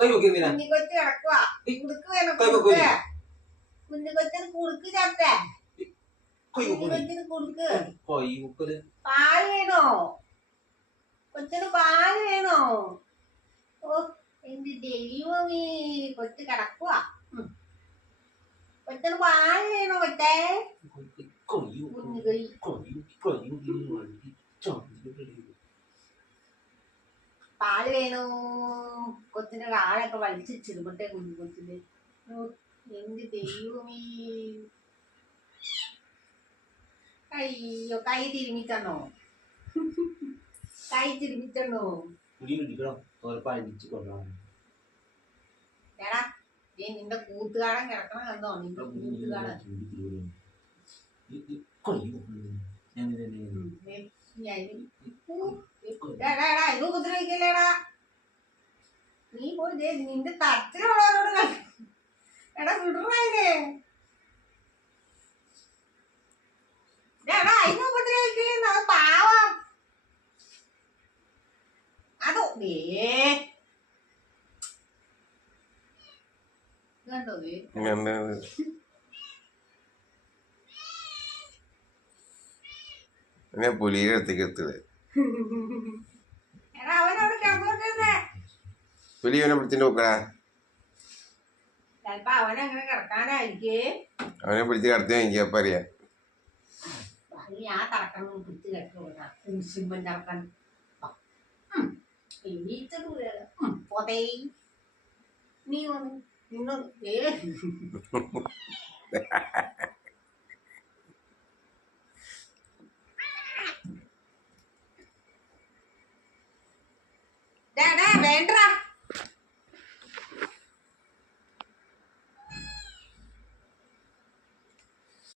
കുഞ്ഞിക്കൊച്ചു കിടക്കുവാ കുടുക്ക് വേണം കുടുക്ക് കുഞ്ഞിക്കൊച്ചിന് കുടുക്ക് ചേർത്തേ കുഞ്ഞിക്കൊച്ചിന് കുടുക്ക് പാല് വേണോ കൊച്ചിന് പാല് വേണോ ഓ എന്ത് ദൈവമേ കൊച്ചു കിടക്കുവാ കൊച്ചിന് പാല് വേണോ കൊച്ചേ പാല് വേണോ കൊച്ചിന്റെ കാലൊക്കെ വലിച്ചിരുമ്പട്ടെ കുഞ്ഞിക്കൊച്ചിന് എന്ത് ദൈവമേ അയ്യോ കൈ തിരുമിച്ചണോ കൈ തിരുമിച്ചണോ എടാ നിന്റെ കൂട്ടുകാരൻ കിടക്കണം എന്തോ നിന്റെ കൂട്ടുകാരൻ ഇത് ഉപദ്രവിക്കല്ലേടാ നീ പോയി നിന്റെ തച്ചിലുള്ളവരോട് എടാ വിടറേ അതിന് ഉപദ്രവിക്കില്ലെന്ന് അത് പാവം അതോ കണ്ടോ പുലിയുടെ അടുത്തേക്ക് എത്തുക അവനോട് കിടന്നോട്ടെ പുലി അവനെ പിടിച്ചിട്ട് നോക്കടാ ചിലപ്പോ അവനങ്ങനെ കിടക്കാനായിരിക്കേ അവനെ പിടിച്ച് കിടത്തിയാ എനിക്ക് അപ്പൊ അറിയാം ഞാൻ കറക്കണം പിടിച്ച് കിടക്കും സിമ്മൻ കറക്കാൻ പോതേ നീ വന്നു നിന്നോട് വേണ്ട